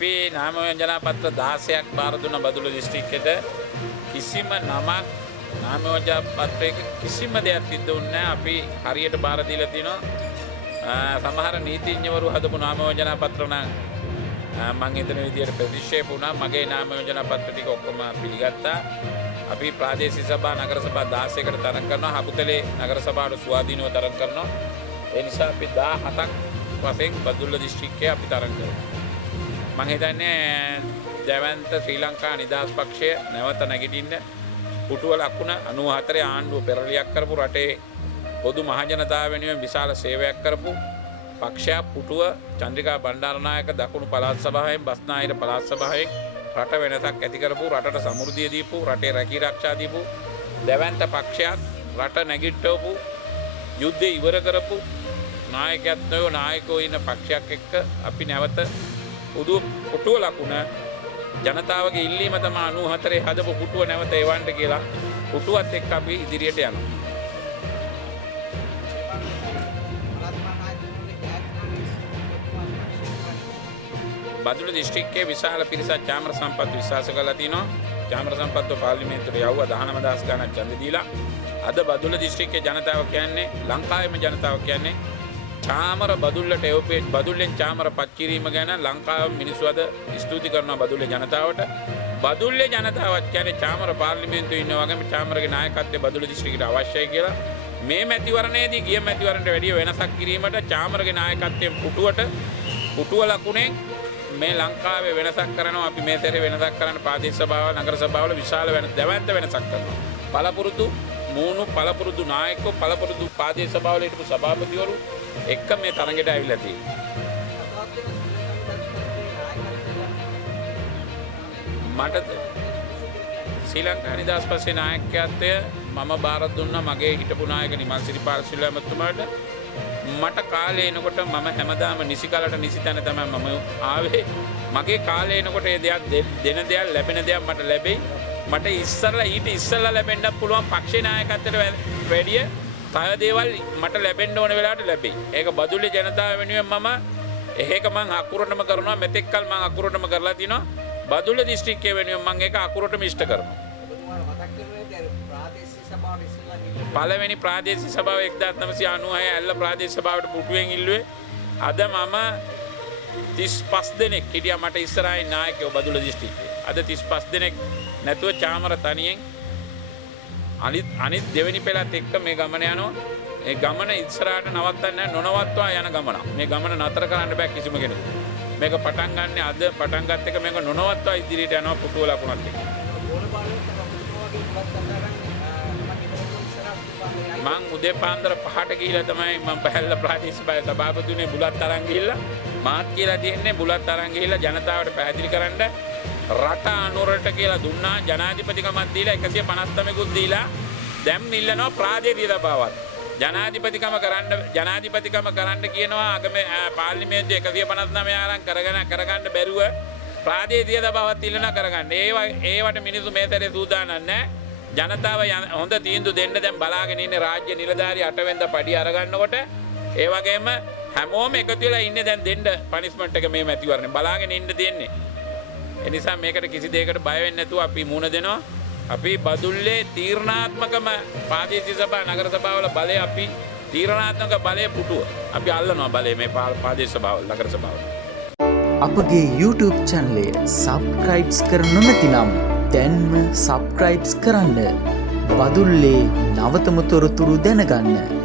අපි නාම යෝජනා පත්‍ර 16ක් බාර දුන්න බදුල්ල දිස්ත්‍රික්කයට කිසිම නමක් නාම යෝජනා පත්‍රයක කිසිම දෙයක් සිද්ධ වුණේ නැහැ. අපි හරියට බාර දීලා තිනවා. සමහර නීතිඥවරු හදපු නාම යෝජනා පත්‍ර නම් මම හිතන විදියට ප්‍රතික්ෂේප වුණා. මගේ නාම යෝජනා පත්‍ර ටික ඔක්කොම පිළිගත්තා. අපි ප්‍රාදේශීය සභා නගර සභා 16කට තරඟ කරනවා. හබුතලේ නගර සභාවට ස්වාධීනව තරඟ කරනවා. ඒ නිසා අපි 17ක් වශයෙන් බදුල්ල දිස්ත්‍රික්කයේ අපි තරඟ කරනවා. මම හිතන්නේ දැවැන්ත ශ්‍රී ලංකා නිදහස් පක්ෂය නැවත නැගිටින්න පුටුව ලකුණ 94 ආණ්ඩුව පෙරලියක් කරපු රටේ පොදු මහ ජනතාව වෙනුවෙන් විශාල සේවයක් කරපු පක්ෂයක් පුටුව චන්ද්‍රිකා බණ්ඩාරනායක දකුණු පළාත් සභාවෙන් බස්නාහිර පළාත් සභාවෙන් රට වෙනසක් ඇති කරපු රටට සමෘද්ධිය දීපු රටේ රැකී ආරක්ෂා දීපු දැවැන්ත පක්ෂයක් රට නැගිටවපු යුද්ධය ඉවර කරපු නායකයෝ නායකයෝ ඉන්න පක්ෂයක් එක්ක අපි නැවත පුටුව ලකුණ ජනතාවගේ ඉල්ලීම තමයි 94 හදපු පුටුව නැවත එවන්න කියලා පුටුවත් එක්ක අපි ඉදිරියට යනවා. බදුල්ල දිස්ත්‍රික්කයේ විශාල පිරිසක් චාමර සම්පත් විශ්වාස කරලා තිනවා. චාමර සම්පත්ව පාර්ලිමේන්තුවට යවුවා 19000 ගණන් ඡන්ද දීලා. අද බදුල්ල දිස්ත්‍රික්කයේ ජනතාව කියන්නේ ලංකාවේම ජනතාව කියන්නේ චාමර බදුල්ලට එවපේ බදුල්ලෙන් චාමර පත් කිරීම ගැන ලංකාවේ මිනිස්සු අද ස්තුති කරනවා බදුල්ලේ ජනතාවට. බදුල්ලේ ජනතාවත් කියන්නේ චාමර පාර්ලිමේන්තුවේ ඉන්නා වගේම චාමරගේ නායකත්වය බදුල්ල දිස්ත්‍රික්කයට අවශ්‍යයි කියලා. මේ මැතිවරණයේදී ගිය මැතිවරණයට වැඩිය වෙනසක් කිරීමට චාමරගේ නායකත්වයෙන් පුටුව ලකුණෙන් මේ ලංකාවේ වෙනසක් කරනවා. අපි මේ සැරේ වෙනසක් කරන්න ප්‍රාදේශීය සභාවල නගර සභාවල විශාල දැවැන්ත වෙනසක් කරනවා. පළපුරුදු මූණු පළපුරුදු නායකයෝ පළපුරුදු ප්‍රාදේශීය සභාවල හිටපු සභාපතිවරු එක්ක මේ තරඟයට ඇවිල්ලා තියෙනවා. මට ශ්‍රී ලංකා නිදහස් පස්සේ නායකත්වය මම බාර දුන්නා මගේ හිටපු නායක නිමල් සිරිපාල සිල්වා මහත්මයාට. මට කාලේ එනකොට මම හැමදාම නිසි කාලට නිසි තැන තමයි මම ආවේ. මගේ කාලේ එනකොට ඒ දෙයක් දෙන දෙයක් ලැබෙන දෙයක් මට ලැබෙයි. මට ඊට ඉස්සෙල්ලා ලැබෙන්නත් පුළුවන් පක්ෂේ නායකත්වයට වැඩිය තව දේවල් මට ලැබෙන්න ඕන වෙලාවට ලැබෙයි. ඒක බදුල්ලේ ජනතාව වෙනුවෙන් මම ඒක මං අකුරටම කරනවා. මෙතෙක්කල් මං අකුරටම කරලා තිනවා. බදුල්ල දිස්ත්‍රික්කයේ වෙනුවෙන් මං ඒක අකුරටම ඉෂ්ට කරනවා. පළවෙනි ප්‍රාදේශීය සභාව 1996 ඇල්ල ප්‍රාදේශීය සභාවට පුටුවෙන් ඉල්ලුවේ. අද මම 35 දෙනෙක් හිටියා මට ඉස්සරහින් නායකයෝ බදුල්ල දිස්ත්‍රික්කයේ. අද 35 දෙනෙක් නැතුව චාමර තනියෙන් අනිත් දෙවෙනි පෙළත් එක්ක මේ ගමන යනවා. ඒ ගමන ඉස්සරහට නවත්තන්නේ නොනවත්වා යන ගමන. මේ ගමන නතර කරන්න බෑ කිසිම කෙනෙකුට. මේක පටන් ගන්න අද පටන් ගත්ත එක මේක නොනවත්වා ඉදිරියට යනවා පුටුව ලකුණත් එක්ක. මං උදේ පාන්දර 5ට ගිහිලා තමයි මම බැහැල්ල ප්‍රාදේශීය සභාපතිතුමේ බුලත් අරන් ගිහිල්ලා මාත් කියලා තියෙන්නේ බුලත් අරන් ගිහිල්ලා ජනතාවට පැහැදිලි කරන්න රට අනුරට කියලා දුන්නා. ජනාධිපතිකමක් දීලා 159කුත් දීලා දැන් ඉල්ලනවා ප්‍රාදේශීය සභාවත්. ජනාධිපතිකම කරන්න කියනවා අගමේ පාර්ලිමේන්තුවේ 159 අරන් කරගන්න බැරුව ප්‍රාදේශීය සභාවත් ඉල්ලනවා කරගන්න. ඒවට මිනිස්සු මේ සැරේ සූදානම් නැහැ. ජනතාව හොඳ තීන්දුව දෙන්න දැන් බලාගෙන ඉන්නේ රාජ්‍ය නිලධාරී 8 වෙනිදා පඩි අරගන්නකොට. ඒ වගේම හැමෝම එකතු වෙලා ඉන්නේ දැන් දෙන්න පනිෂ්මන්ට් එක මේ මැතිවරණේ බලාගෙන ඉන්න දෙන්නේ. ඒ නිසා මේකට කිසි දෙයකට බය වෙන්නේ නැතුව අපි මුණ දෙනවා. අපි බදුල්ලේ තීරණාත්මකම ප්‍රාදේශීය සභා නගර සභාවල බලය අපි තීරණාත්මක බලය පුටුව අපි අල්ලනවා බලය මේ ප්‍රාදේශීය සභාවල නගර සභාවල. අපගේ YouTube channel එක subscribe කර නොමැතිනම් දැන්ම subscribe කරන්න. බදුල්ලේ නවතම තොරතුරු දැනගන්න.